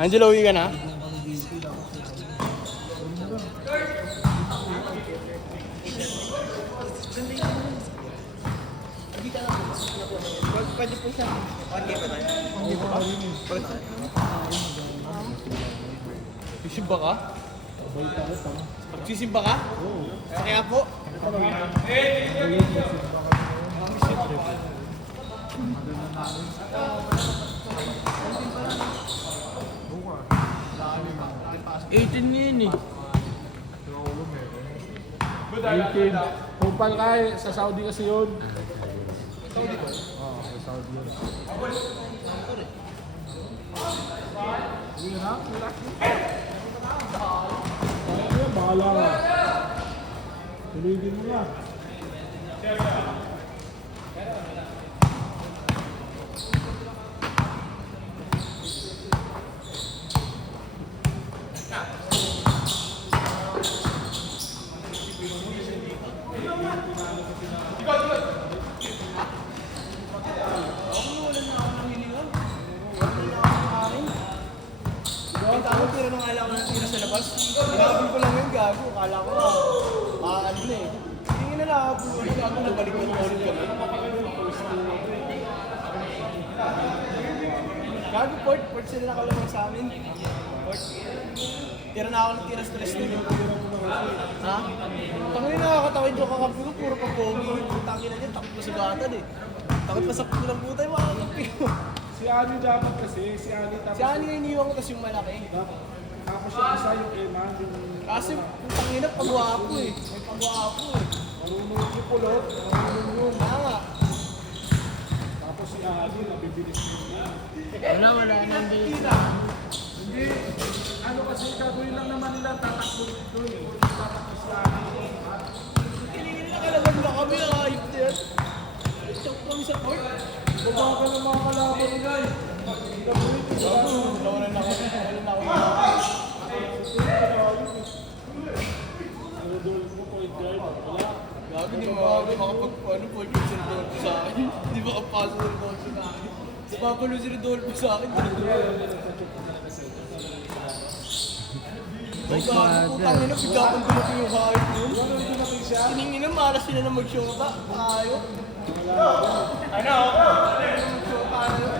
Angelo, uwi ka na? Pwede po siya. Okay ba tayo? Hindi po ba? Sisimba ka? Magsisimba ka? Oo. Kaya po? Eighteen yun eh. 18. Kupal ka eh. Sa Saudi kasi yun. Saudi ko? Oo, sa Saudi yun. Hindi na? Ay, bahala ka. Tuligin mo na. Tira nung ala ko ng tira sa labas. Hinabol ko lang yun, gago. Akala ko ano na eh. Hindi na nahabol ko. Gago, nagbalik na ulit kami. Gago, port sila nakalamang sa amin. Port. Tira na ako ng tira stress na yun. Ha? Tangin na nakakatawid ko kakapi ko, puro pag-pogi. Tangin na niya, takot ko sa gatan eh. Takot pa sa pulang butay, makakapi ko. Si Ani dapat kasi. Si Ani tapos. Si Ani na iniwan ko, tas yung malaki. Tapos yung isa yung Eman. Kasi tangin na pagwapo eh. May pagwapo eh. Marunong yung pulot. Marunong yun. Kaya nga. Tapos si Ani, nabibilis niya. Wala na hindi. Hindi. Ano kasi gagawin lang naman nila tatakbo dito eh. Tatakbo si Ani. Kinigil na kalaban na kami, ayip din. Chok kami sa court. Baba ka ng mga kalaban nila eh. Nawalan na kami. Gabi, hindi makapag point yung si Rodolfo sa akin. Hindi makapasok si Rodolfo sa akin. Napapalo si Rodolfo sa akin. Ay, gabi, putang ina, bigla kong dumating yung kahit yun. Siningin na, malas sila na mag-shota. Ayaw. Ano? Mag-shota ayaw.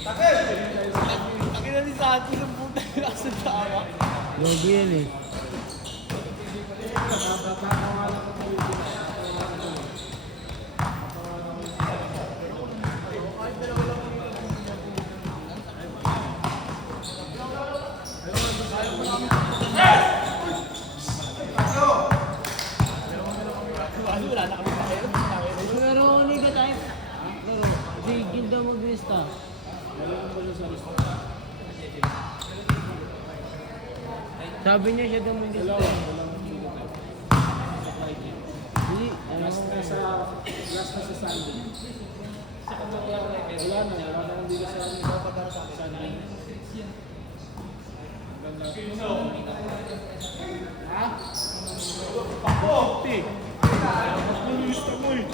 Takil na ni Santos ang puta nila sa tawa. Logi yan eh. Wala na kami pakero. Pero hindi ka tayo. Pero, sigil daw mag-lista. Sabi niya siya daw mag-lista. Hindi, ano? Last na sa Sunday. Wala na hindi ka sa Sunday. Ha? Pakoti! Magpulista mo eh!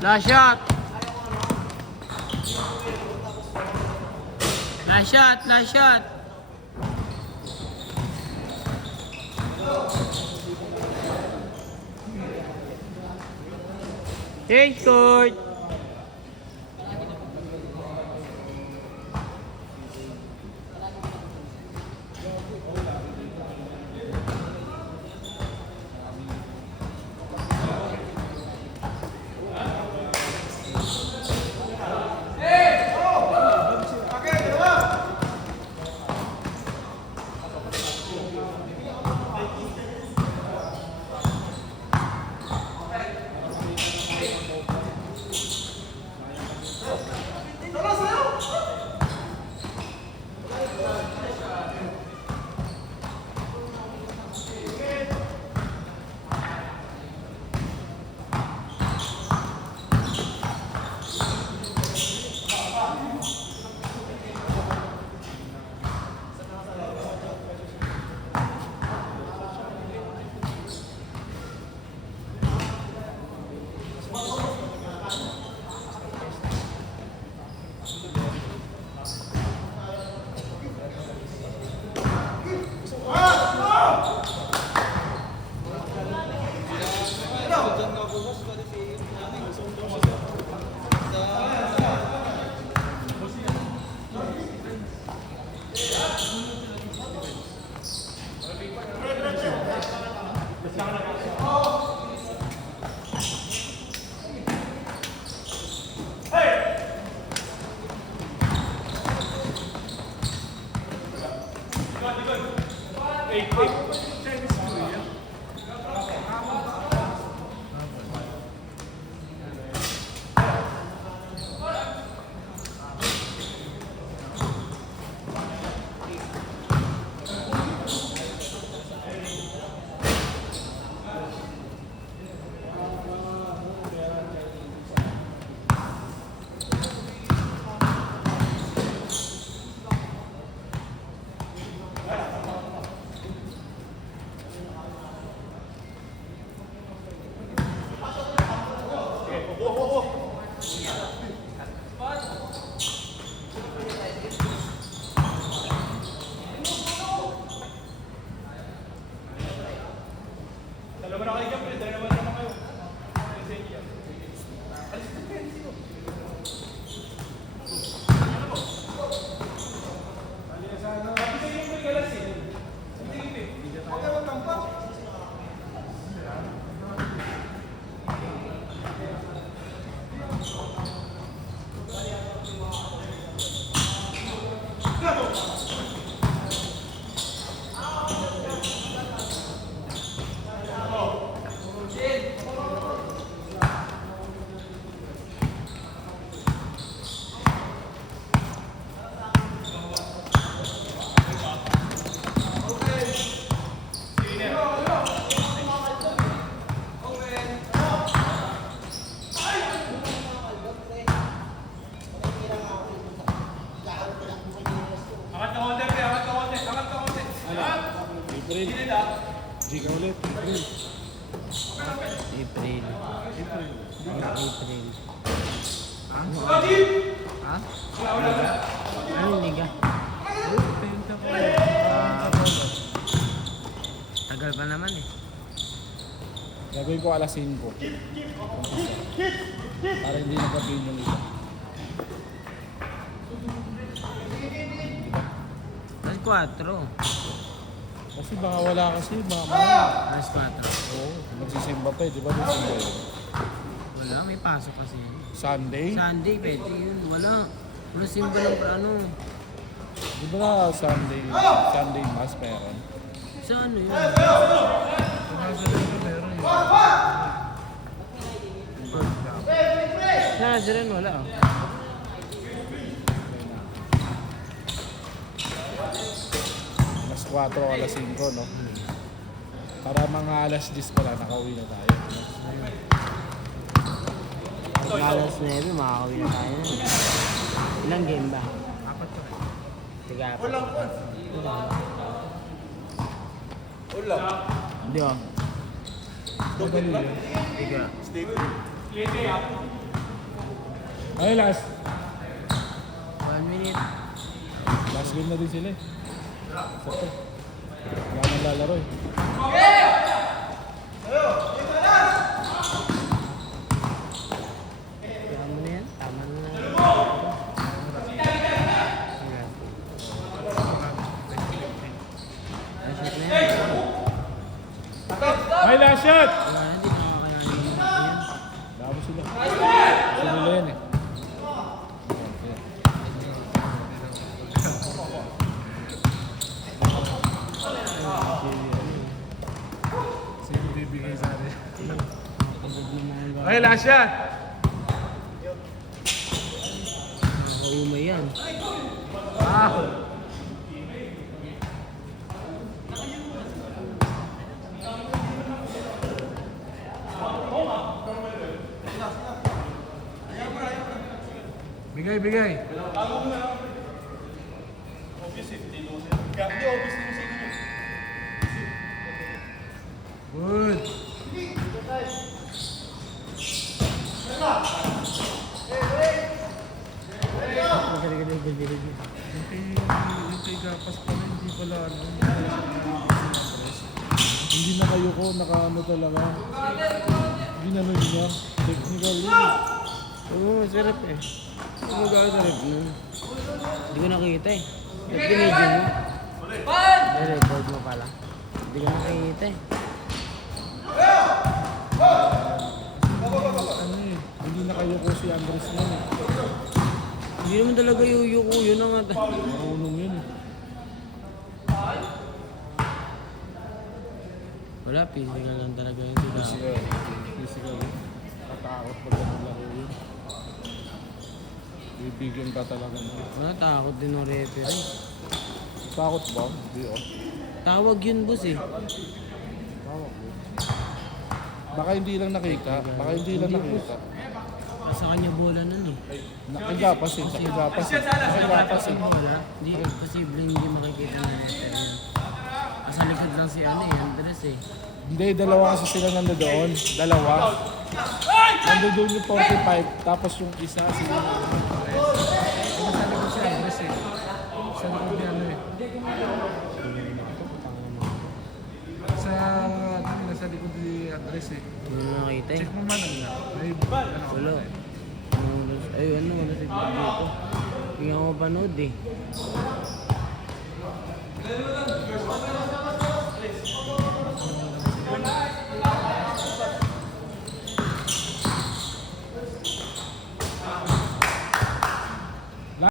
Last shot. Last shot, last shot. Change court. Giga ulit. April. Ha? Ano liga? Tagal pa naman eh. Gagawin ko alas 5. Para hindi nagpapin yung isa. Alas 4. Kasi baka wala kasi, mamaya. Alas 4. Oo, magsisimba pa eh, di ba? Wala, may pasok kasi. Sunday? Sunday, pwede yun. Wala. Wala simba ng ano. Di ba Sunday Mass meron? Sa ano yun? Nasa rin wala ah. Alas 4 o alas 5, no? Para mga alas 10 pala, nakauwi na tayo. Pag alas 9, makakawin na tayo nun. Ilang game ba? 4 to. Tiga 4. Ulam po. Ulam. Hindi ah. Double lang. Tiga. Ay, last 1 minute. game na din sila eh. Sakto. Wala nang lalaro eh. Tama na yan. Tama na na. Last shot na yan. Ay, last shot! Wala na, di nakakalanin yung yan. Labo sila. Gusto nila yan eh. Sino bibigay sa atin? Ay, last shot! Nakakaumay yan. Ah! Bigay, bigay. Good. Yung kay Gapas pala, hindi pala ano. Hindi na kayo ko, nakaano talaga. Ginano niya. Technical yun. Oo, sarap eh. Ano magkakasarap nun? Hindi ko nakikita eh. Ba't pinidyo mo? I-record mo pala. Hindi ko nakikita eh. Ano eh, hindi na kayo ko si Andres yun eh. Hindi naman talaga yuyuko. Yun ang nga. Marunong yun eh. Wala, physical lang talaga yun. Physical. Katakot pag laro yun. Bibigyan ka talaga na. Wala, takot din ng referee. Takot ba? Hindi oh. Tawag yun, boss eh. Tawag yun. Baka hindi lang nakita. Baka hindi lang nakita. Sa kanya bola nun eh. Nakigapas eh. Nakigapas eh. Nakigapas eh. Wala. Hindi, posible hindi makikita ng referee yan. Sa likod lang si ano eh, Andres eh. Hindi, dalawa kasi sila nandoon. Dalawa. Nandoon yung 45, tapos yung isa si Andres. Sa likod si Andres eh. Sa likod ni ano eh. Sa likod ni Andres eh. Hindi mo nakita eh. Check mo man ang ay, Wala. Ay, ano, wala si dito. Hindi ako mapanood eh.